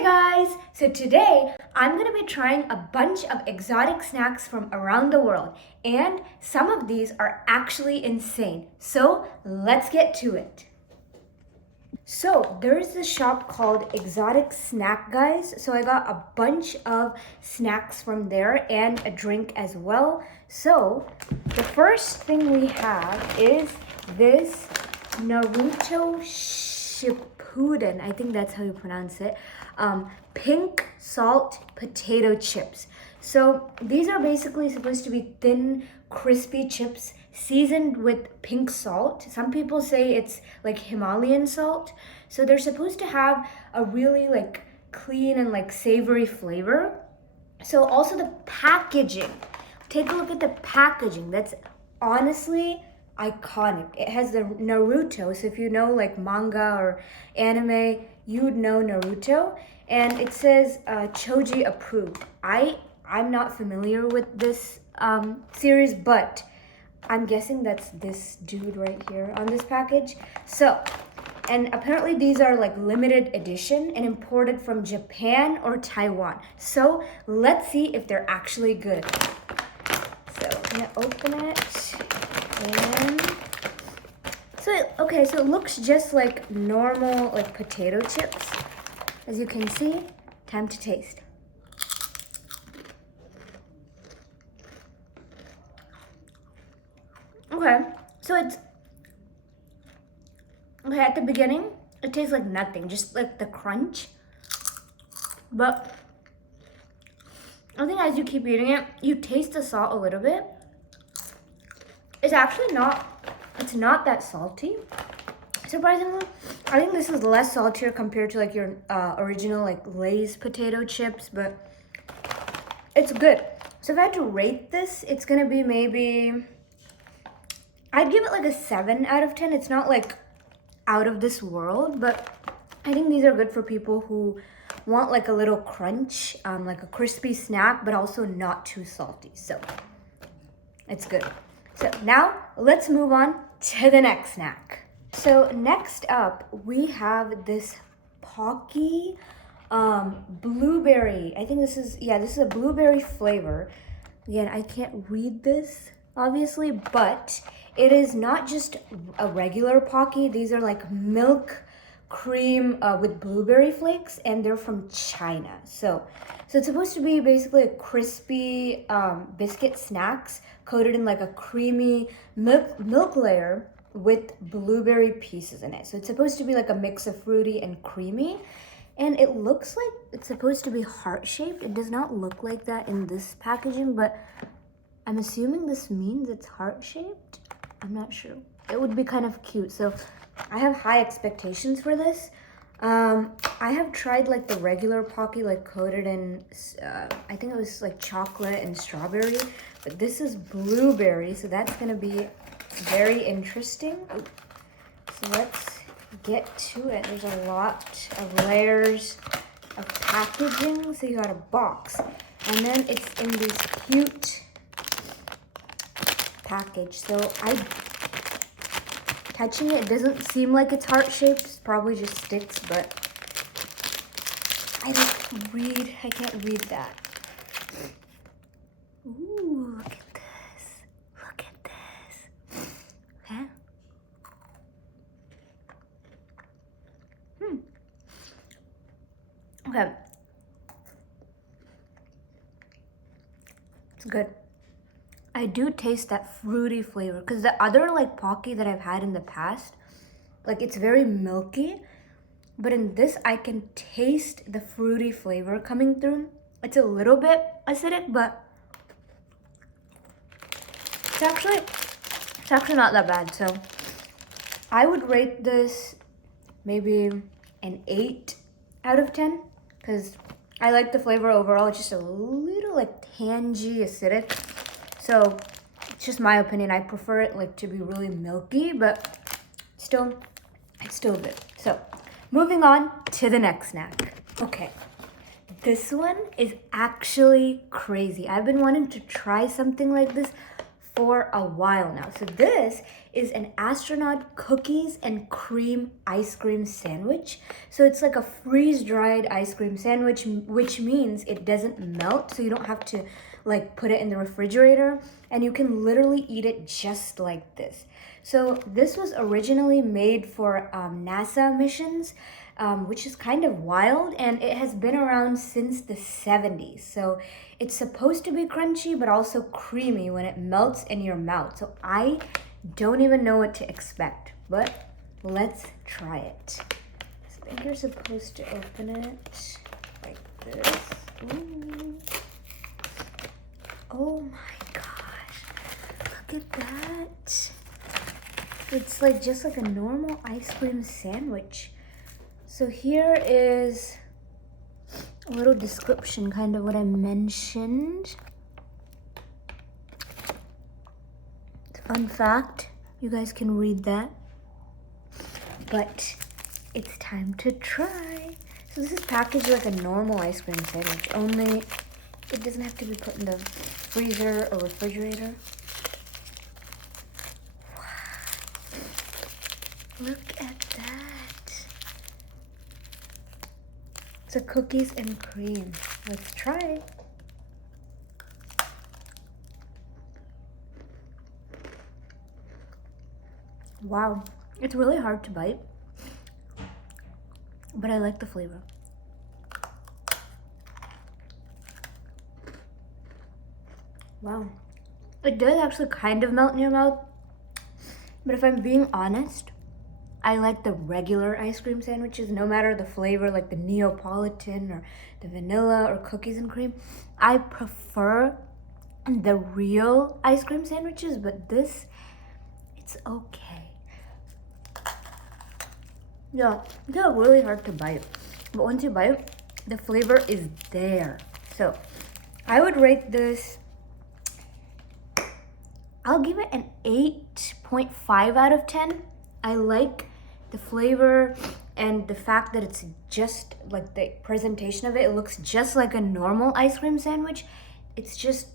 Hey guys! So today I'm going to be trying a bunch of exotic snacks from around the world, and some of these are actually insane. So let's get to it. So there's this shop called Exotic Snack Guys. So I got a bunch of snacks from there and a drink as well. So the first thing we have is this Naruto Shippuden. I think that's how you pronounce it. Pink salt potato chips. So these are basically supposed to be thin, crispy chips seasoned with pink salt. Some people say it's like Himalayan salt. So they're supposed to have a really like clean and like savory flavor. So also the packaging. Take a look at the packaging. That's honestly iconic. It has the Naruto. So if you know like manga or anime, you would know Naruto. And it says Choji approved. I'm not familiar with this series, but I'm guessing that's this dude right here on this package. So, and apparently these are like limited edition and imported from Japan or Taiwan. So let's see if they're actually good. So I'm gonna open it and so it looks just like normal like potato chips. As you can see, time to taste. Okay, so it's okay at the beginning. It tastes like nothing, just like the crunch. But I think as you keep eating it, you taste the salt a little bit. It's actually it's not that salty. Surprisingly, I think this is less saltier compared to like your original like Lay's potato chips, but it's good. So if I had to rate this, it's gonna be maybe, I'd give it like a 7 out of 10. It's not like out of this world, but I think these are good for people who want like a little crunch, like a crispy snack, but also not too salty. So it's good. So now let's move on to the next snack. So next up, we have this Pocky blueberry. I think this is a blueberry flavor. Again, I can't read this obviously, but it is not just a regular Pocky. These are like milk cream with blueberry flakes, and they're from China. So it's supposed to be basically a crispy biscuit snacks coated in like a creamy milk layer with blueberry pieces in it. So it's supposed to be like a mix of fruity and creamy. And it looks like it's supposed to be heart-shaped. It does not look like that in this packaging, but I'm assuming this means it's heart-shaped. I'm not sure. It would be kind of cute. So I have high expectations for this. I have tried like the regular Pocky, like coated in, I think it was like chocolate and strawberry, but this is blueberry, so that's gonna be very interesting. So let's get to it. There's a lot of layers of packaging. So you got a box, and then it's in this cute package. So touching it doesn't seem like it's heart-shaped. It's probably just sticks, but I can't read that. Ooh, look at this. Look at this. Okay. Okay. It's good. I do taste that fruity flavor, because the other like Pocky that I've had in the past, like it's very milky, but in this I can taste the fruity flavor coming through. It's a little bit acidic, but it's actually not that bad. So I would rate this maybe an 8 out of 10, because I like the flavor overall. It's just a little like tangy, acidic. So it's just my opinion. I prefer it like to be really milky, but it's still good. So moving on to the next snack. Okay, this one is actually crazy. I've been wanting to try something like this for a while now. So this is an astronaut cookies and cream ice cream sandwich. So it's like a freeze-dried ice cream sandwich, which means it doesn't melt, so you don't have to like put it in the refrigerator, and you can literally eat it just like this. So this was originally made for NASA missions, which is kind of wild, and it has been around since the 70s. So it's supposed to be crunchy, but also creamy when it melts in your mouth. So I don't even know what to expect, but let's try it. I think you're supposed to open it like this. Ooh. Oh my gosh, look at that. It's like just like a normal ice cream sandwich. So here is a little description, kind of what I mentioned. Fun fact, you guys can read that. But it's time to try. So this is packaged like a normal ice cream sandwich, only it doesn't have to be put in the freezer or refrigerator. Wow. Look at that. It's a cookies and cream. Let's try it. Wow, it's really hard to bite, but I like the flavor. Wow, it does actually kind of melt in your mouth, but if I'm being honest, I like the regular ice cream sandwiches, no matter the flavor, like the Neapolitan or the vanilla or cookies and cream. I prefer the real ice cream sandwiches, but this, it's okay. Yeah, they're really hard to bite, but once you bite, the flavor is there. So I would rate this, I'll give it an 8.5 out of 10. I like the flavor and the fact that it's just like the presentation of it. It looks just like a normal ice cream sandwich. It's just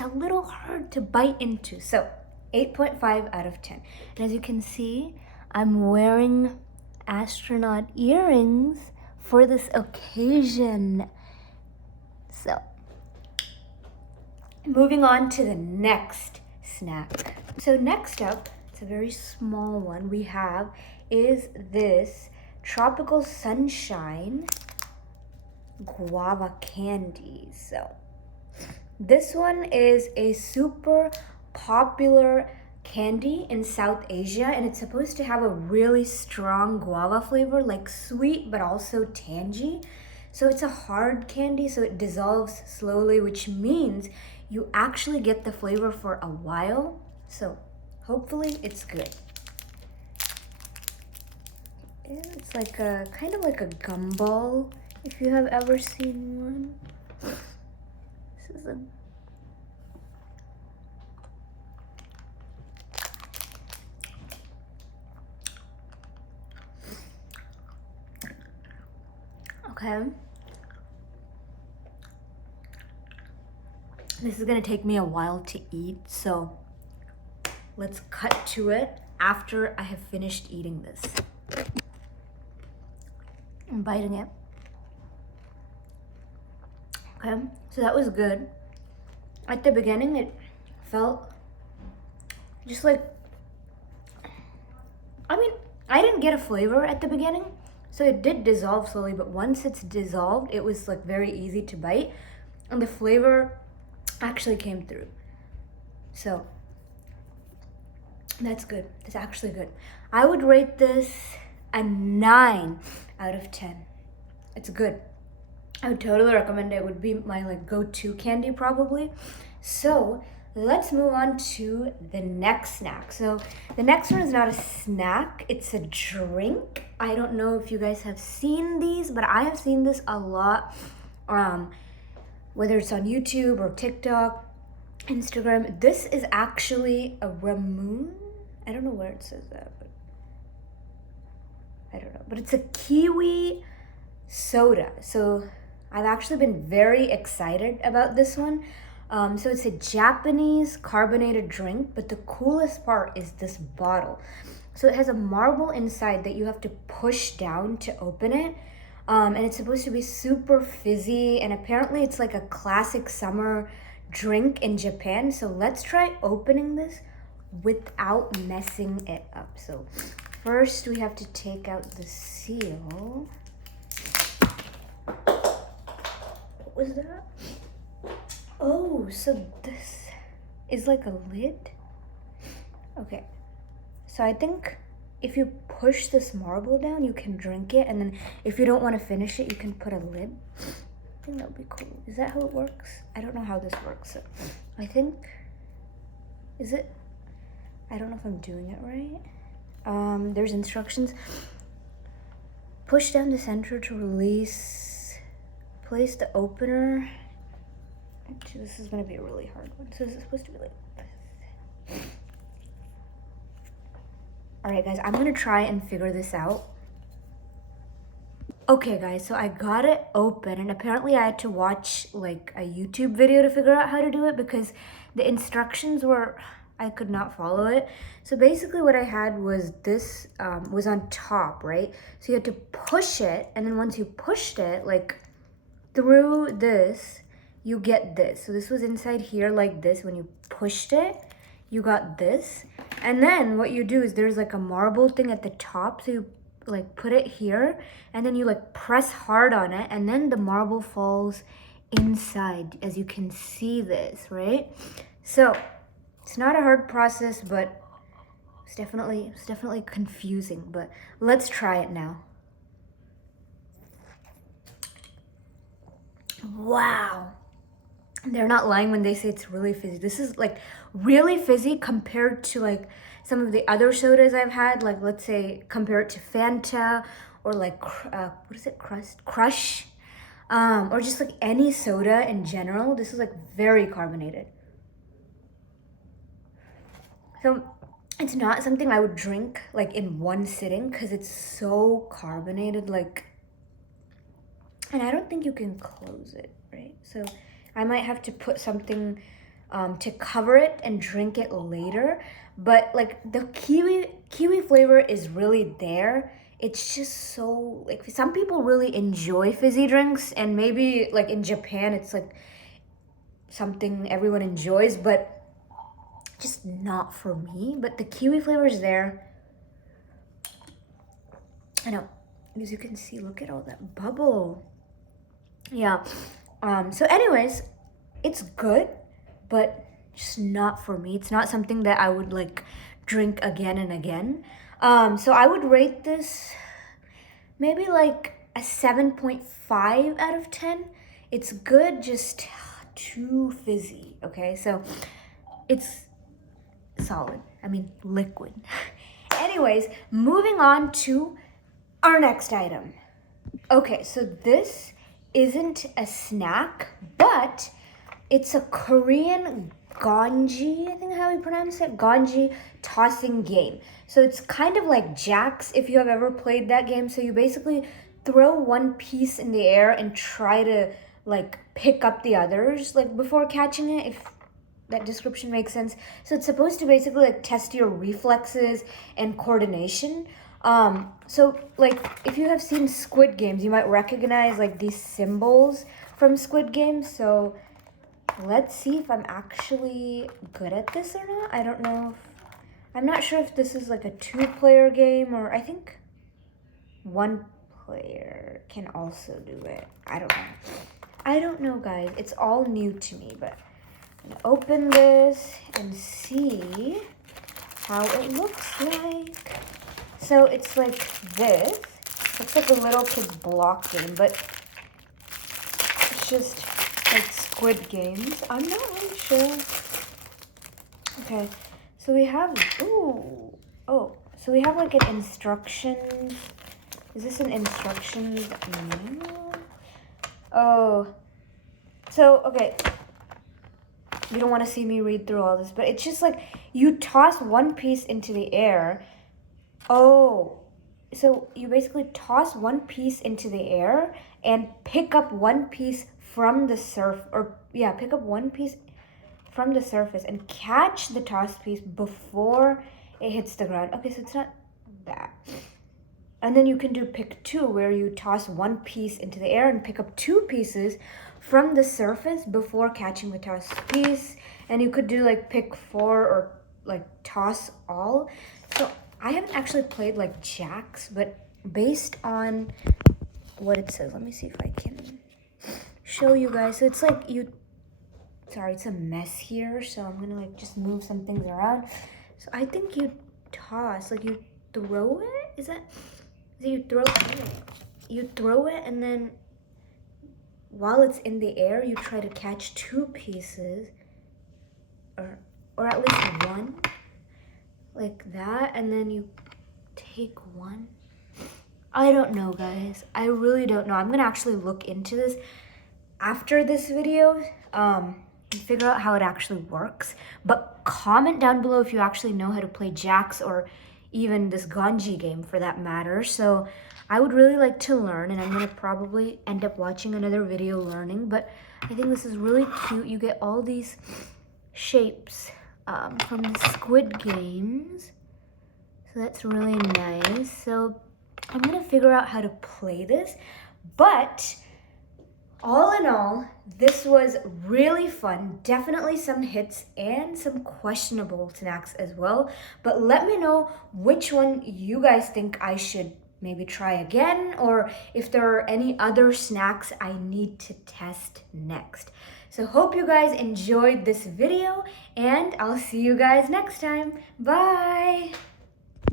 a little hard to bite into. So 8.5 out of 10. And as you can see, I'm wearing astronaut earrings for this occasion. So moving on to the next snack. So next up, it's a very small one we have, is this Tropical Sunshine guava candy. So this one is a super popular candy in South Asia, and it's supposed to have a really strong guava flavor, like sweet but also tangy. So it's a hard candy, so it dissolves slowly, which means you actually get the flavor for a while. So hopefully it's good. It's like a kind of like a gumball, if you have ever seen one. This is a okay. This is gonna take me a while to eat, so let's cut to it after I have finished eating this. I'm biting it. Okay, so that was good. At the beginning, it felt just like, I mean, I didn't get a flavor at the beginning, so it did dissolve slowly, but once it's dissolved, it was like very easy to bite, and the flavor actually came through. So that's good. That's actually good. I would rate this a 9 out of 10. It's good. I would totally recommend it. It would be my like go-to candy probably. So let's move on to the next snack. So the next one is not a snack, it's a drink. I don't know if you guys have seen these, but I have seen this a lot, whether it's on YouTube or TikTok, Instagram. This is actually a Ramoon. I don't know where it says that, but I don't know. But it's a kiwi soda. So I've actually been very excited about this one. So it's a Japanese carbonated drink, but the coolest part is this bottle. So it has a marble inside that you have to push down to open it. And it's supposed to be super fizzy, and apparently it's like a classic summer drink in Japan. So let's try opening this without messing it up. So first we have to take out the seal. What was that? Oh, so this is like a lid? Okay, so I think if you push this marble down, you can drink it, and then if you don't want to finish it, you can put a lid. I think that would be cool. Is that how it works? I don't know how this works. So I think, is it? I don't know if I'm doing it right. There's instructions. Push down the center to release. Place the opener. Actually, this is gonna be a really hard one. So this is supposed to be like this. All right, guys, I'm gonna try and figure this out. Okay, guys, so I got it open, and apparently I had to watch like a YouTube video to figure out how to do it because the instructions were, I could not follow it. So basically what I had was this was on top, right? So you had to push it, and then once you pushed it, like through this, you get this. So this was inside here like this. When you pushed it, you got this. And then what you do is there's like a marble thing at the top. So you like put it here, and then you like press hard on it, and then the marble falls inside, as you can see this, right? So it's not a hard process, but it's definitely confusing, but let's try it now. Wow. They're not lying when they say it's really fizzy. This is like really fizzy compared to like some of the other sodas I've had. Like let's say compare it to Fanta or like what is it, Crush, or just like any soda in general. This is like very carbonated. So it's not something I would drink like in one sitting because it's so carbonated. Like, and I don't think you can close it, right? So I might have to put something to cover it and drink it later. But like the kiwi flavor is really there. It's just so like some people really enjoy fizzy drinks, and maybe like in Japan it's like something everyone enjoys, but just not for me. But the kiwi flavor is there. I know, as you can see, look at all that bubble. Yeah. So anyways, it's good, but just not for me. It's not something that I would like drink again and again. So I would rate this maybe like a 7.5 out of 10. It's good, just too fizzy, okay? So it's solid. I mean, liquid. Anyways, moving on to our next item. Okay, so this isn't a snack, but it's a Korean gonji, I think how we pronounce it, gonji tossing game. So it's kind of like jacks, if you have ever played that game. So you basically throw one piece in the air and try to like pick up the others like before catching it, if that description makes sense. So it's supposed to basically like test your reflexes and coordination. So like if you have seen Squid Games, you might recognize like these symbols from Squid Games. So let's see if I'm actually good at this or not. I don't know if, I'm not sure if this is like a 2-player game, or I think 1 player can also do it. I don't know, guys. It's all new to me, but I'm gonna open this and see how it looks like. So it's like this. Looks like a little kid's block game, but it's just like Squid Games. I'm not really sure. Okay, so we have, so we have like an instructions. Is this an instructions manual? Oh, so, okay. You don't want to see me read through all this, but it's just like you toss one piece into the air. Oh, so you basically toss one piece into the air and pick up one piece from the surf, or yeah, pick up one piece from the surface and catch the tossed piece before it hits the ground. Okay, so it's not that. And then you can do pick two, where you toss one piece into the air and pick up two pieces from the surface before catching the tossed piece. And you could do like pick four or like toss all. So I haven't actually played like jacks, but based on what it says, let me see if I can show you guys. So it's like sorry, it's a mess here, so I'm gonna like just move some things around. So I think you toss, like you throw it. Is that you throw it, and then while it's in the air, you try to catch two pieces, or at least one, like that, and then you take one. I don't know, guys. I really don't know. I'm gonna actually look into this after this video, and figure out how it actually works. But comment down below if you actually know how to play jacks, or even this Ganji game for that matter. So I would really like to learn, and I'm gonna probably end up watching another video learning, but I think this is really cute. You get all these shapes from the Squid Games, so that's really nice. So I'm gonna figure out how to play this, but all in all, this was really fun. Definitely some hits and some questionable snacks as well. But let me know which one you guys think I should maybe try again, or if there are any other snacks I need to test next. So hope you guys enjoyed this video, and I'll see you guys next time. Bye!